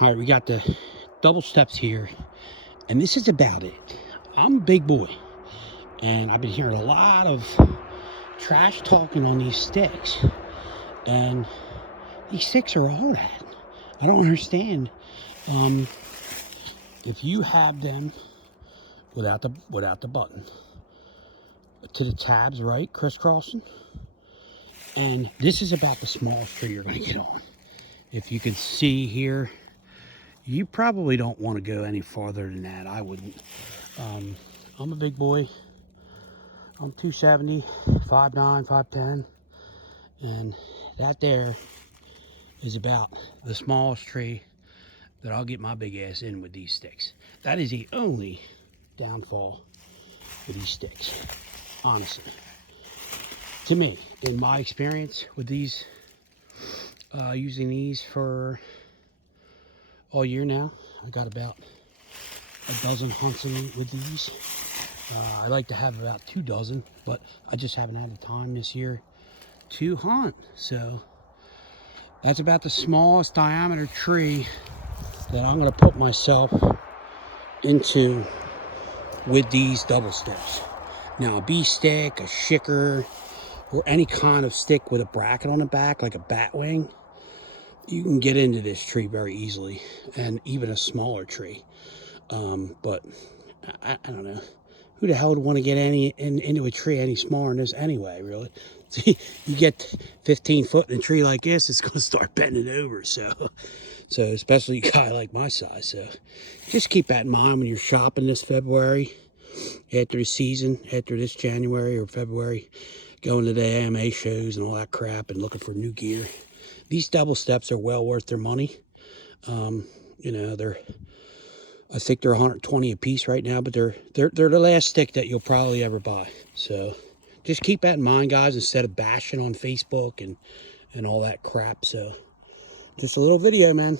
All right, we got the double steps here, and this is about it. I'm a big boy, and I've been hearing a lot of trash talking on these sticks, and these sticks are all that. I don't understand. If you have them without the button to the tabs, right, crisscrossing, and this is about the smallest tree you're going to get on. If you can see here, you probably don't want to go any farther than that. I wouldn't. I'm a big boy. I'm 270, 5'9", 5'10", and that there is about the smallest tree that I'll get my big ass in with these sticks. That is the only downfall with these sticks, honestly. To me, in my experience with these, using these for all year now, I got about a dozen hunts in with these. I like to have about 2 dozen, but I just haven't had the time this year to hunt. So that's about the smallest diameter tree that I'm going to put myself into with these double steps. Now, a bee stick, a shicker, or any kind of stick with a bracket on the back, like a bat wing, you can get into this tree very easily, and even a smaller tree. But I don't know. Who the hell would want to get into a tree any smaller than this anyway, really? See, you get 15 foot in a tree like this, it's going to start bending over. So especially a guy like my size. So just keep that in mind when you're shopping this February, after the season, after this January or February, going to the AMA shows and all that crap and looking for new gear. These double steps are well worth their money. You know, I think they're 120 a piece right now, but they're the last stick that you'll probably ever buy. So just keep that in mind, guys, instead of bashing on Facebook and all that crap. So just a little video, man.